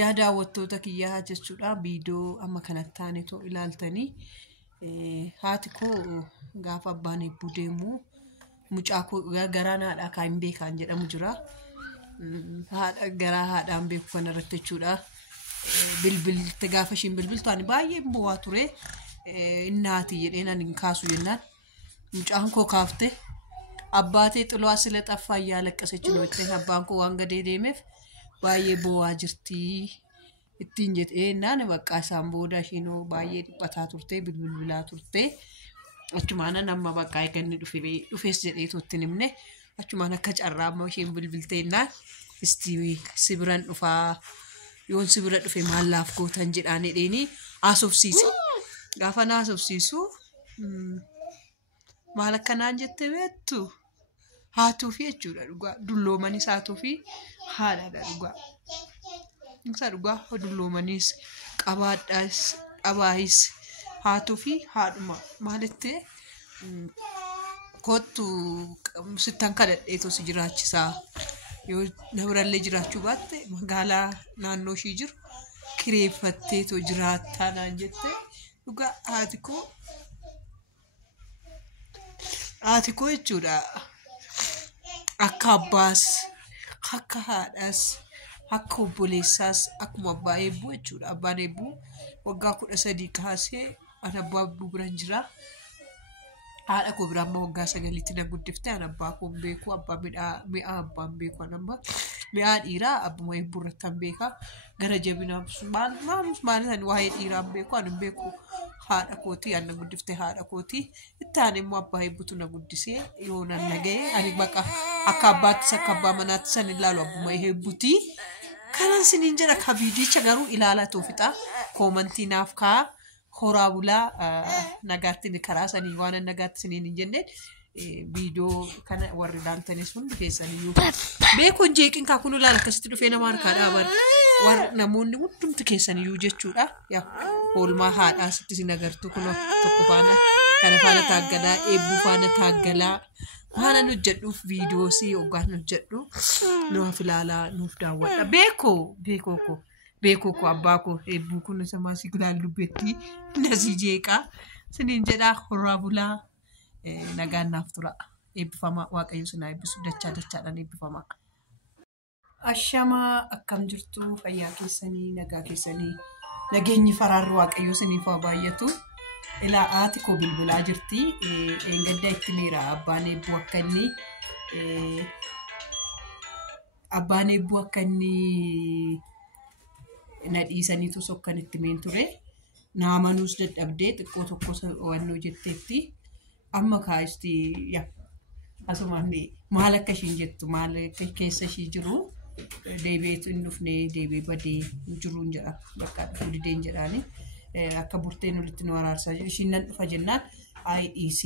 yaa daawwattoota kiyyaa jechuudha viidiyoo amma kanatti taanetu ilaaltanii haati koo gaafa abbaan eebbuu deemu mucaa koo garaan haadhaa kan beekan jedhamu jira haadha garaa haadhaan beeku kana irratti jechuudha bilbilti gaafa ishiin bilbiltu ani baay'ee bu'aa ture innaati jedheen ani kaasu jennaan mucaan koo kaafte abbaatee xiloo asile xaffaa yaalaqqase jechuudha abbaan koo waan gadee deemeef baay'ee bu'aa jirti ittiin jedhee naan bakka isaan booda ishiinoo baay'ee dhiphataa turte bilbilaa turte achumaan nama bakka eeganni dhufees jedhee tootti nimne achumaan akka carraa amma ishiin bilbilteennaan isti sibiran dhufaa yoon sibira dhufe maallaaf gootan jedhaan edheeni haasofsiise gaafa haasofsiisu maal akkanaan jette beektu haatuu fi jechuudha dhugaa dulloomanis haatuu fi haadhaadha dhugaa isa dhugaa dulloomanis qabaadhaas qabaayis haatuu fi haadhuma maalitti kottu sittan kadhadheetoo si jiraachisaa yoo nabrallee jiraachuu baatte magaalaa naannoo ishii jiru kireeffatteetoo jiraattaa naan jette dhugaa haati koo jechuudha akka abbaas akka haadhaas akka obboleessaas akkuma abbaa eebbuu jechuudha abbaan eebbuu waggaa 13 kaasee an abbaa eebbuu biran jira haadha koo biraan amma waggaa 9tti na guddifte an abbaa koo beeku abbaa mi'a abbaan beeku an amma mi'a dhiiraa abbuma eebbuu irratti an beeka gara jabinaa maalisan waa'ee dhiiraa beeku an beeku haadha kooti an na guddifte haadha kooti ittaan immoo abbaa eebbutu na guddisee yoo nan nagee ani baqa akka abbaattis akka abbaa manaatti san ilaalu abbuma eebbuti kanan siniin jedha ka viidicha garuu ilaalatu fixa koomantii naaf kaa horaa bulaa nagaatti karaa sanii waan nagaatti siniin hin jenne viidiyoo kana warri ilaaltanis hundi keessaniyyuu beekuun jeeqin kaa kun ilaala akkasitti dhufee nama harkaa dhaaban warri namoonni hundumti keessaniyyuu jechuudha yaa oolmaa haadhaa sitti sin agartu kun tokko faana kana faana taaggalaa eebbuu faana taaggalaa haana nu jedhuuf viidiyoo si hoggaan nu jedhu nuuf ilaalaa nuuf daawwadha beekoo ko abbaa ko eebbuu kun sama si gudaan dubbetti nasi jeeqaa siniin jedhaa horaa bulaa nagaan naaf tura eebbifamaa waaqayyo sinaa eebbisu dachaadhaan eebbifamaa. Ashama akkam jirtu fayyaa keessanii nagaa keessanii nageenyi faraarri waaqayyo siniif haa baay'atu ilaa haati koo bilbilaa jirti eengadda itti miira abbaan eebbuu akka inni nadhiisaniitu sokkan itti meen ture naamanuus dadhabdee xiqqoo tokko wannoo jetteetti amma kaa'isti asumaan maal akka ishiin jettu maal keessa ishii jiru deebiitu hin dhufne deebii badee jiruun jedha bakka dhufuu dideen jedhaani akka burteen walitti nu araarsaa ishiin nan dhufa jennaan IEC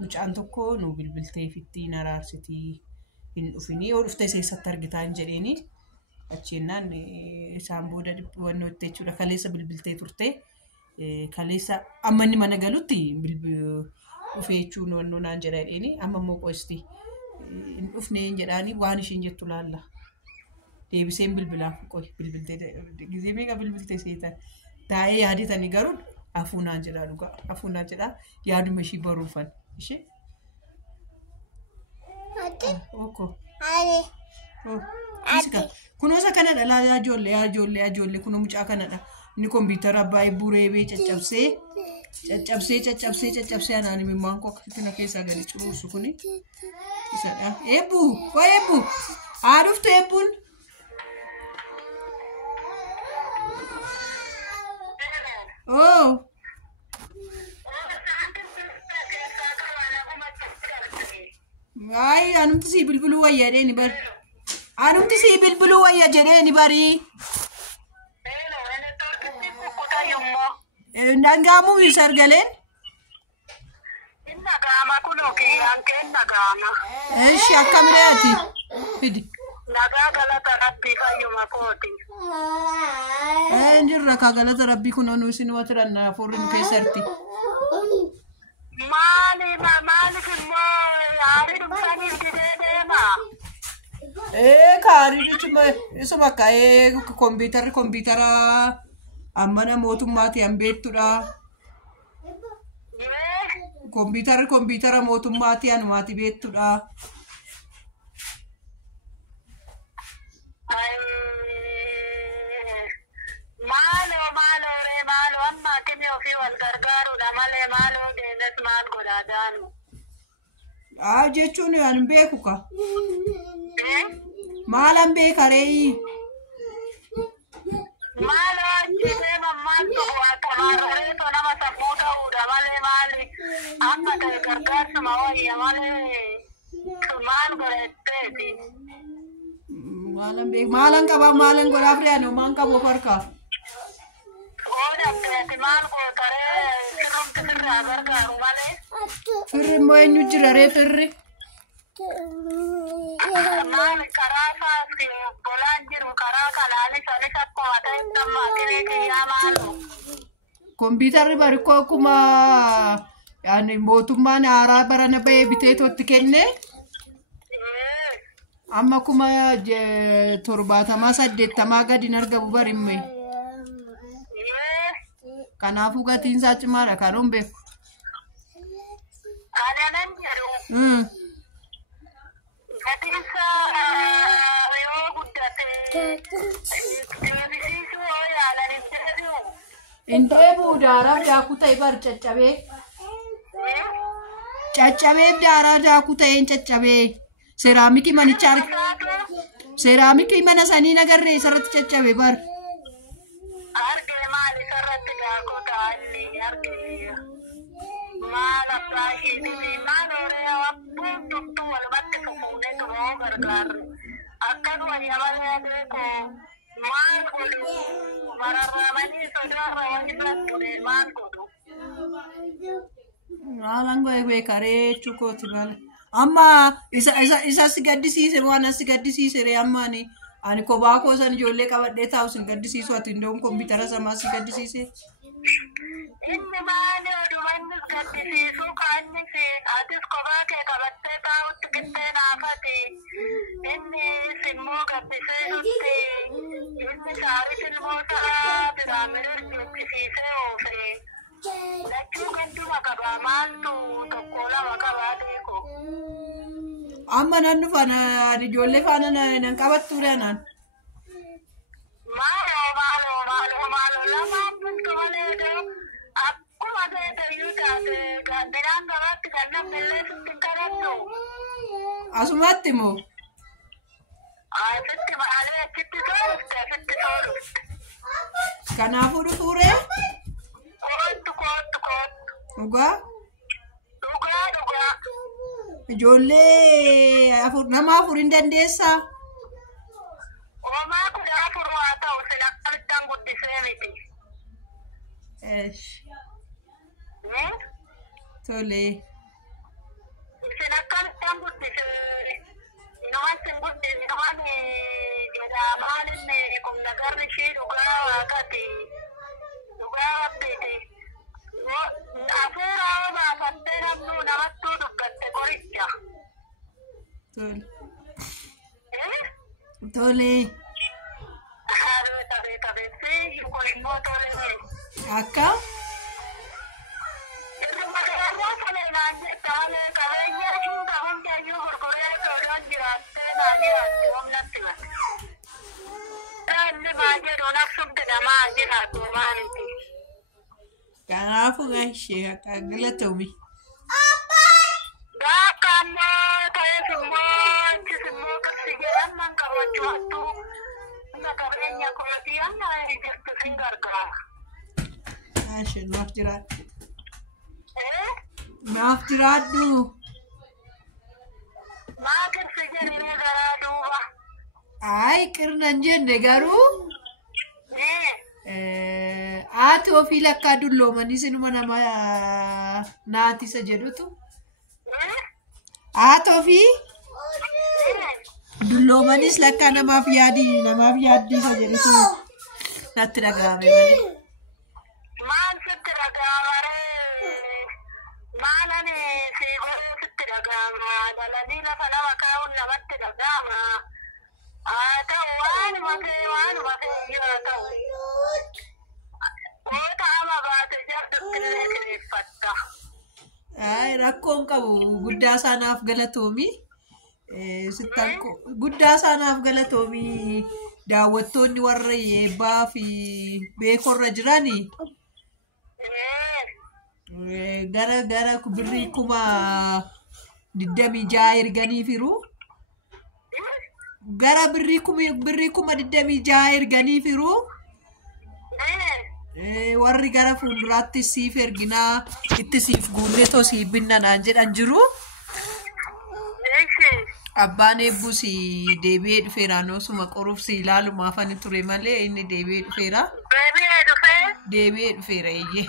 mucaan tokko nu bilbiltee fittiin araarsitii hin dhufini yoo dhuftee seessatti argitaa hin jedheeni achennaan isaan booda wannoo itti jechuudha kaleessa bilbiltee turte kaleessa amma inni mana galutti dhufee jechuun wannoo naan jedheeni amma immoo qo'isti hin dhufne jedhaani waan ishiin jettu laalla deebiseen bilbilaaf qo'i bilbiltee gizee meeqa bilbiltee seetan taa'ee yaaditanii garuu afuunaan jedhaa dhugaa afuunaan jedhaa yaaduma ishii baruufan ishee oko kunuunsa kanadha laa ijoollee kunuu mucaa kanadha inni kompiitara baay'ee bureebee caccabsee anaan imimmaan koo akkasitti na keessaa gadi curuusu kuni isadha eebbuu haa dhuftu eebbuun ay anumti si bilbiluu wayya jedheeni bari anumti si bilbiluu wayya jedheeni bari nagaamuu isargaleen nagaama kunoo kiyyaanteen nagaama eeshi akkamireeti fidi nagaa galata rabbii fayyuma kooti jirra kaa galata rabbii kunoo nu isin watiran fuurri nu keessatti maaliif immoo yaari dhumsaniif didee deema Kaari cuma isuma kae kompuutera ammana mootummaati an beettudha. Kompuutera mootummaati an maati beettudha. Maalo amma kimi ofii wal gargaaruudha malee maaloo deemes maal godhaadaanu. Jechuun an beeku ka. Maalan beekaree. Maaloo jibee mammaan tokko akka maarreeto nama sammuu ta'uudha malee maali akka ta'e gargaarsuma wayya malee maal godhatteeti. Maalan qaba maalan godhaaf re'anu maan qabu farka. Maal gootaree sirrumti sirraa gargaaru malee. Firri immoo eenyu jira ree firri? Maal karaa faasii bolaan jiru karaa kanaanis anis akkuma ta'e sammaa kiree kiyyaa maalu. Kompuutarri barikoo akkuma mootummaan haaraa barana bahee biteetootti kenne. Amma kuma 70 gadi argamu barimme. Kanaafuu gatiin isaa cimaadha kan hin beeku. Aannan jedhu. Gatiin isaa yoo guddate deebisiisuu yoo yaalan hin deebi'u. Hin deebi'u daaraaf daakuu ta'e bar caccabee. Caccabeef daaraa daakuu ta'e hin caccabee. Seeraamikii manichaa seeraamikii mana sanii nagarree isarratti caccabe bar. Argee maali isarratti daakuu ta'anii argee maal abbaa isheetii maal horee abbuun tuttuu walumatti fufuunee tumoo gargaarre akkanuma yabalee beekoo maal godhu mararraamanii sodaarra wani filattuudhee maal godhu. Maalan goe beekaree chukooti malee. Amma isa si gaddisiise waan asi gaddisiise ree ammaani. Ani kophaa koo san ijoollee qabadhee taa'u sin gaddisiisu ati hundee kompiitara samaa si gaddisiise. Inni maali odumannis gaddisiisu kaannis atis kophaa kee qabattee taa'utti qixxee naafati. Inni immoo gaddisiisutti inni saaris ilmoo isaa biraamilir jettisiisee oofee. Lachuu ganduma qabaa maaltu tokko lama qabaa beeko. Amma nan dhufan ijoollee faana nan qabattuudha naan. Maaloo lamaan bultu malee akkuma ta'eyyuu taate gaaddiraan gabaatti kan namni illee sitti kadhattu. Asumatti moo? Sitti maalee achitti soorufte. Kanaafuu dhufuuree? Kootu. Dhugaa? Dhugaa. Ijoollee nama afur hin dandeessaa? Oomaa 14 haa ta'u sin akkamittaan guddisee miti. Tole. Sin akkamittaan guddisee inuman sin guddise inuman jedhaa maalinni kun nagarri ishii dhugaa waaqati dhugaa rabbiiti. Afuura yoo baafattee namnuu namattuu dubbatte qoricha. Tole. Tabeetii kun immoo tole. Akka? Irruma garuu tolenaan jetta malee qabeenya ishuu qabundayyuu gurguree tolaan jiraattee naa jiraatti humnatti mate. Inni maa jedhu nafsumti namaa jiraatu maalitti. Kanaafuu ishee akka galatoomii. Gaafa ammoo ta'eef immoo achis immoo kasi jedhaman qabachuu hattuu qabeenya kootii amma jirtu sin gargaara. Ishee naaf jiraadhu. Naaf jiraadhu. Maa kirsi jedhanii garaa duuba. Qirnan jenne garuu. Haati ofii lakkaa dulloomanii sinuma nama naatisa jedhutu. Haati ofii dulloomanis lakkaa namaaf yaaddisa jedhutu natti dhagahame malee. Maal sitti dhagahama ree? Maalani siiboo sitti dhagahama? Dhalanii lafa nama kaa'uun namatti dhagahama. وان ما في يا وتعمى بعد جبت اللي فتح Ay, rakkoon qabu guddaa isaanaaf galatoomi. Sittan guddaa isaanaaf galatoomi. Daawwattoonni warra eebbaa fi beekorra jirani. Gara birrii kuma 26 erganii firu. Gara birrii kuma 26 erganii firu. Warri gara fuulduraatti siif erginaa itti siif guullee tosii binnanaan jedhan jiru. Abbaan eebbus deebi'ee dhufeera noosuma qoruuf si ilaalumaaf ani ture malee inni deebi'ee dhufeera. Deebi'ee dhufeera iyyee.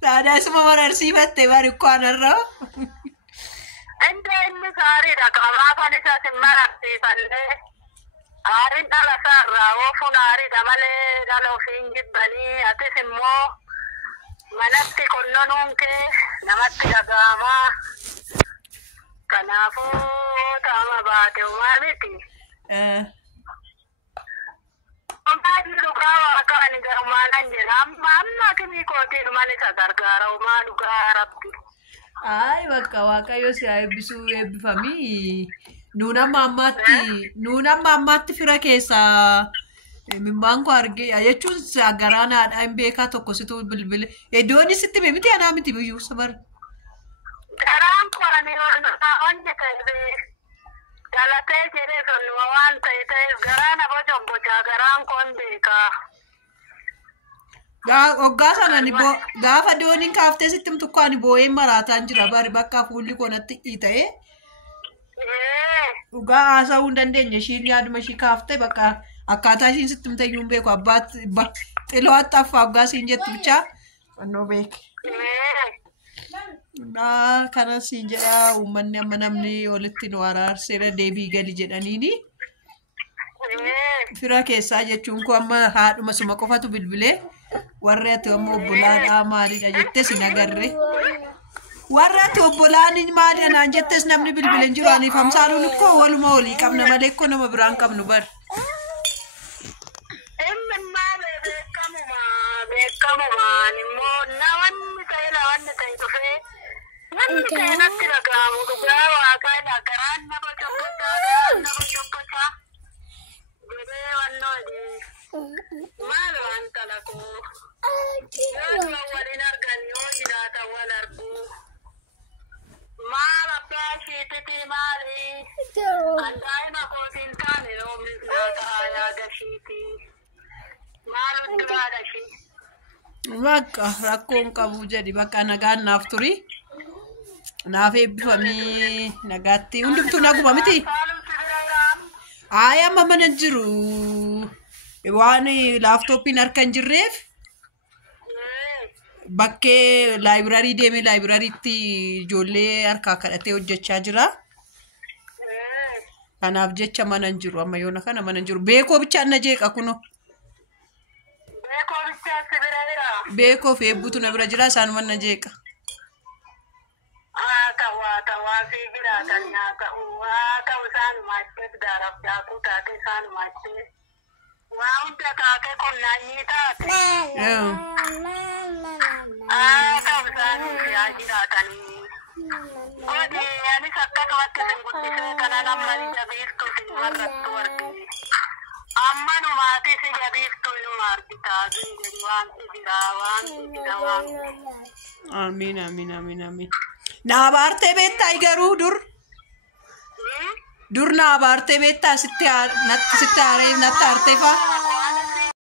Ada semua orang sifat baru kuanarro. Ente ini sehari dah kalau apa ni saya semarat sifat le. Hari dah sarra, wafun hari dah male kalau singgit bani, ati semua manatti kononun ke, namatti agama. Kanafu tama baate umaliti. Mari duka akan garmanan jeram, mana kini koti rumani sadargara uma duka rabbi. Ay, waka yo si ay bisu ebbifami. Nuna mamatti fira keessa mimbaan ko arge jechuun sagaraanaadha hin beekaa tokko situ bilbile. Iddoon sitti miti anaa miti biyyuu sabar. Garaan ko ani onje ta'e galatee jedhee sun waan ta'e garaan boca garaan kon beekaa. Oggaa sanani gaafa dooniin kaaftee sitti mtukko ani boo'een maraataan jira bari bakka fuulli konatti ta'e. Dhugaa haasa'uu hin dandeenye ishiin yaaduma ishii kaaftee bakka akkaataa ishiin sitti mtayyuu hin beeku abbaa xiloo axxaffaa oggaa siin jettu bichaa fannoo beeke. Kanas siin jedhaa uummanni amma namni walitti nu araarseera deebii gali jedhaniini. Fira keessaa jechuun ko amma haadhuma suma qofatu bilbilee warri ati ammoo obbolaadhaa maalidha jettee sin agarre. Warra ati obbolaanii maali anaan jettes namni bilbileen jiru aniif hamsaanuun ikkoo waluma walii qabna malee ikkoo nama biraan qabnu bar. Beekamumaan immoo nawanni ta'e dhufee namni ta'e natti dhaga'amu dhugaa waaqayyoon garaan nama tokkochaa jedhee wannoo maal waan talakoo yoo waliin argan yoo jiraatan wal arguu maal abbaa ishiititi maali andaa'ima kootiin taane yoo mil'aataa yaada ishiitii maal hundumaadha ishii. Bakka rakkoon qabu jedhi bakka nagaan naaf turi. Naaf eebbifamii nagaatti hundumtuu naguma miti. Ay amma mana jiru waan laaftooppiin harka hin jirreef bakkee laayibiraarii deemee laayibiraariitti ijoollee harkaa kadhatee hojjechaa jira. Kanaaf jecha mana hin jiru amma yoona kana mana hin jiru. Beekoo bichaan na jeeqa kuno. Beekoo fi eebbuutu na bira jira isaan mana jeeqa. Tawaa fi jiraatan ta'u isaan maachee daaraaf daakuu taate isaan maachee waa hunda taate qonnaanyii taate. Ta'u isaan yaa jiraatanii. Kodi anis akkasumatti sin guddisee kana nama jabiiftu sin marrattu argine. Amma numaati si jabiiftu inuma argitaa jedhi waan jira. Amiin. Naa baartee beektaa garuu dur naa baartee beektaa sitti haaree natti haartee faa.